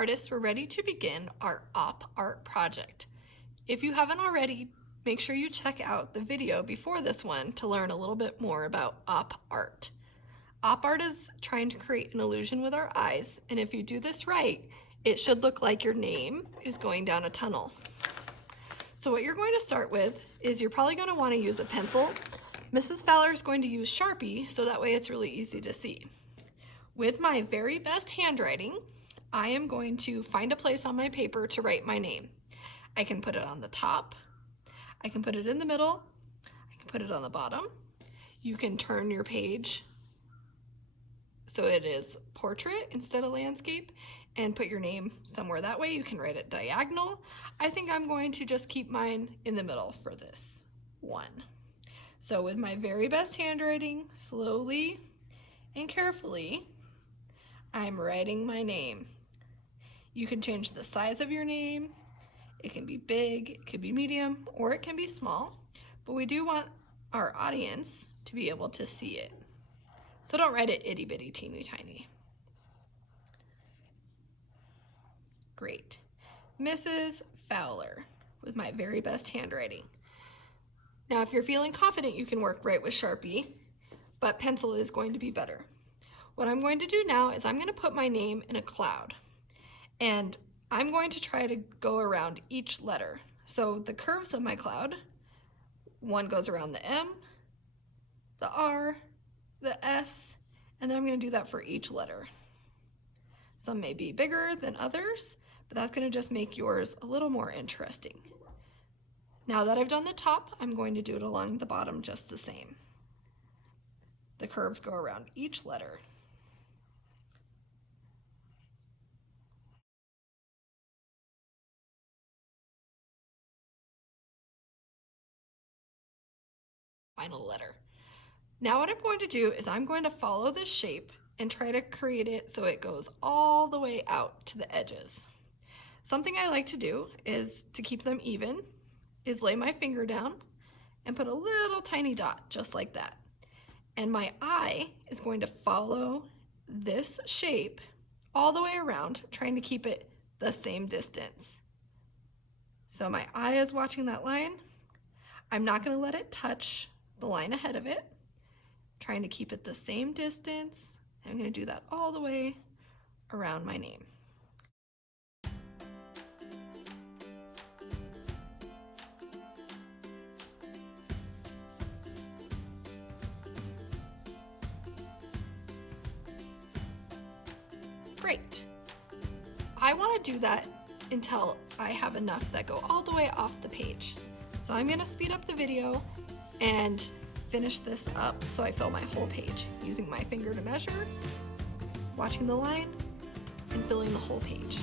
artists, we're ready to begin our op art project. If you haven't already, make sure you check out the video before this one to learn a little bit more about op art. Op art is trying to create an illusion with our eyes, and if you do this right, it should look like your name is going down a tunnel. So what you're going to start with is you're probably going to want to use a pencil. Mrs. Fowler is going to use Sharpie, so that way it's really easy to see. With my very best handwriting, I am going to find a place on my paper to write my name. I can put it on the top, I can put it in the middle, I can put it on the bottom. You can turn your page so it is portrait instead of landscape and put your name somewhere. That way you can write it diagonal. I think I'm going to just keep mine in the middle for this one. So with my very best handwriting, slowly and carefully, I'm writing my name. You can change the size of your name. It can be big, it could be medium, or it can be small, but we do want our audience to be able to see it. So don't write it itty bitty teeny tiny. Great. Mrs. Fowler with my very best handwriting. Now, if you're feeling confident, you can work right with Sharpie, but pencil is going to be better. What I'm going to do now is I'm going to put my name in a cloud, and I'm going to try to go around each letter. So the curves of my cloud, one goes around the M, the R, the S, and then I'm going to do that for each letter. Some may be bigger than others, but that's going to just make yours a little more interesting. Now that I've done the top, I'm going to do it along the bottom just the same. The curves go around each letter. Final letter. Now what I'm going to do is I'm going to follow this shape and try to create it so it goes all the way out to the edges. Something I like to do is to keep them even is lay my finger down and put a little tiny dot just like that. And my eye is going to follow this shape all the way around, trying to keep it the same distance. So my eye is watching that line. I'm not going to let it touch the line ahead of it, trying to keep it the same distance. I'm going to do that all the way around my name. Great. I want to do that until I have enough that go all the way off the page. So I'm going to speed up the video and finish this up so I fill my whole page using my finger to measure, watching the line, and filling the whole page.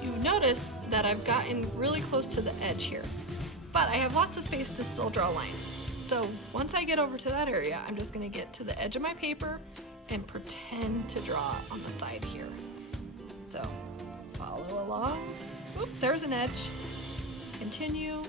You notice that I've gotten really close to the edge here, but I have lots of space to still draw lines. So once I get over to that area, I'm just going to get to the edge of my paper and pretend to draw on the side here. So follow along. Oop, there's an edge. Continue.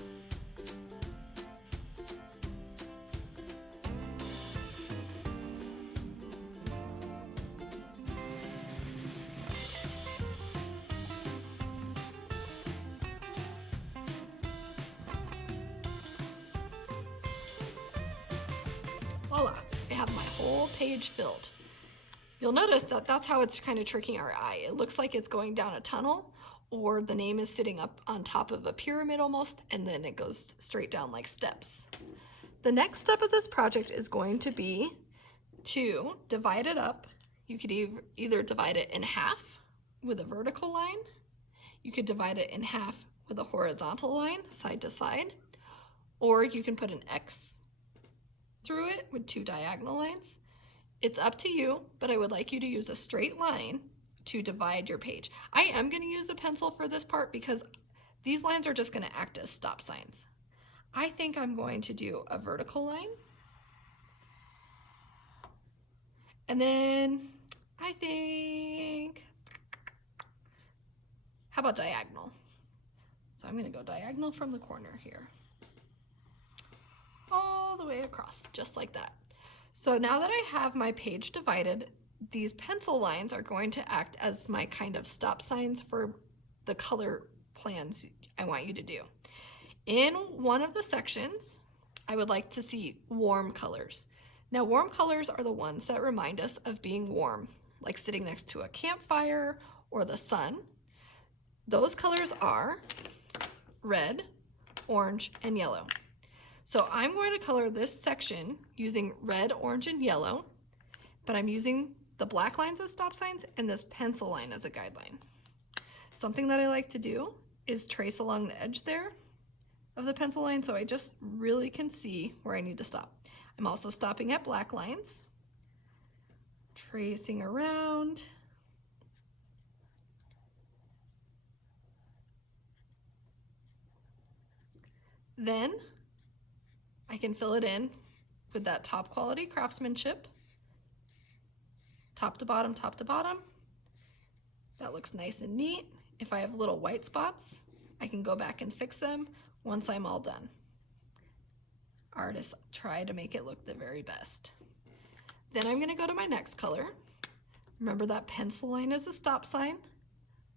Voila, I have my whole page filled. You'll notice that that's how it's kind of tricking our eye. It looks like it's going down a tunnel, or the name is sitting up on top of a pyramid almost, and then it goes straight down like steps. The next step of this project is going to be to divide it up. You could either divide it in half with a vertical line, you could divide it in half with a horizontal line, side to side, or you can put an X through it with two diagonal lines. It's up to you, but I would like you to use a straight line to divide your page. I am going to use a pencil for this part because these lines are just going to act as stop signs. I think I'm going to do a vertical line, and then I think, how about diagonal? So I'm going to go diagonal from the corner here all the way across, just like that. So now that I have my page divided, these pencil lines are going to act as my kind of stop signs for the color plans I want you to do. In one of the sections, I would like to see warm colors. Now, warm colors are the ones that remind us of being warm, like sitting next to a campfire or the sun. Those colors are red, orange, and yellow. So I'm going to color this section using red, orange, and yellow, but I'm using the black lines as stop signs and this pencil line as a guideline. Something that I like to do is trace along the edge there of the pencil line so I just really can see where I need to stop. I'm also stopping at black lines, tracing around. Then I can fill it in with that top quality craftsmanship, top to bottom, top to bottom. That looks nice and neat. If I have little white spots, I can go back and fix them once I'm all done. Artists try to make it look the very best. Then I'm gonna go to my next color. Remember that pencil line is a stop sign.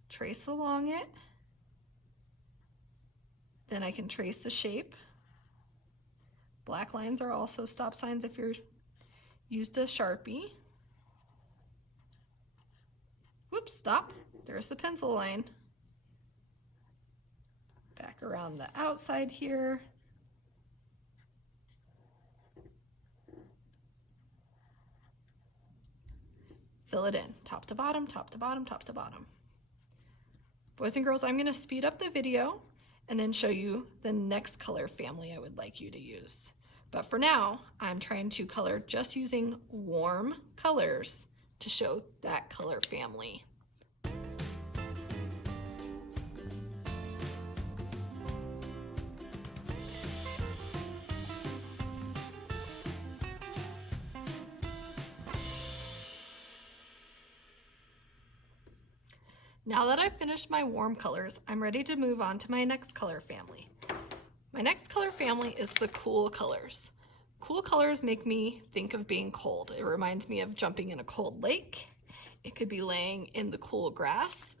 Trace along it. Then I can trace the shape. Black lines are also stop signs if you're used to Sharpie. Whoops, stop. There's the pencil line. Back around the outside here. Fill it in, top to bottom, top to bottom, top to bottom. Boys and girls, I'm gonna speed up the video and then show you the next color family I would like you to use. But for now, I'm trying to color just using warm colors to show that color family. Now that I've finished my warm colors, I'm ready to move on to my next color family. My next color family is the cool colors. Cool colors make me think of being cold. It reminds me of jumping in a cold lake. It could be laying in the cool grass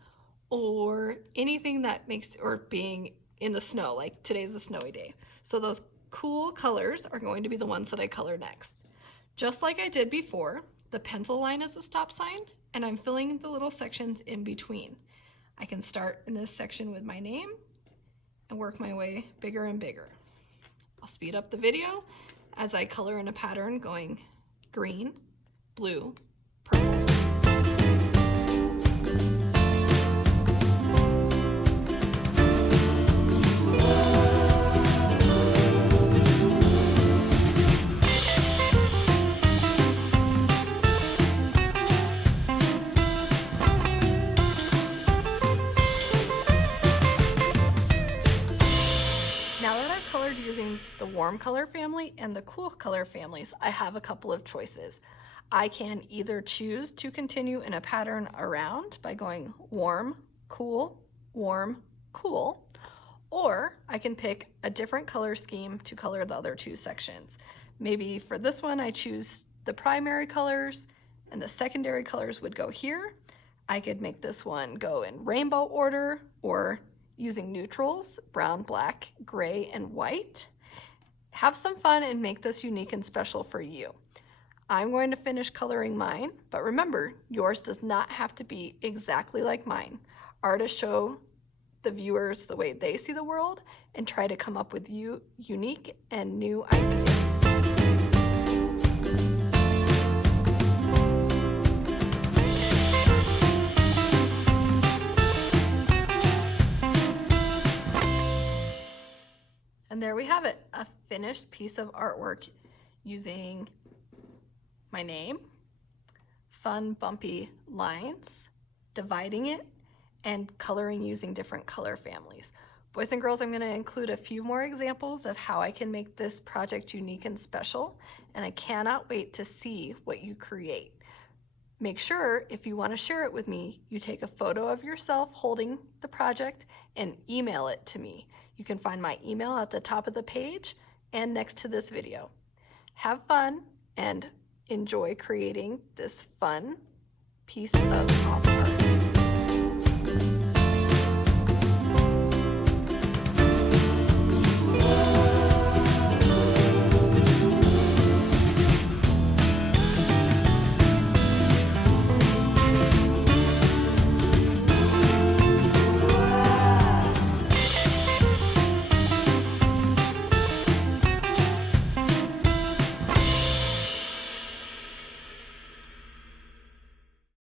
or anything that makes, or being in the snow, like today's a snowy day. So those cool colors are going to be the ones that I color next. Just like I did before, the pencil line is a stop sign and I'm filling the little sections in between. I can start in this section with my name and work my way bigger and bigger. I'll speed up the video as I color in a pattern going green, blue, purple. Using the warm color family and the cool color families, I have a couple of choices. I can either choose to continue in a pattern around by going warm, cool, or I can pick a different color scheme to color the other two sections. Maybe for this one, I choose the primary colors and the secondary colors would go here. I could make this one go in rainbow order or using neutrals, brown, black, gray, and white. Have some fun and make this unique and special for you. I'm going to finish coloring mine, but remember, yours does not have to be exactly like mine. Artists show the viewers the way they see the world and try to come up with unique and new ideas. And there we have it, a finished piece of artwork using my name, fun bumpy lines, dividing it, and coloring using different color families. Boys and girls, I'm going to include a few more examples of how I can make this project unique and special, and I cannot wait to see what you create. Make sure, if you want to share it with me, you take a photo of yourself holding the project and email it to me. You can find my email at the top of the page and next to this video. Have fun and enjoy creating this fun piece of op art.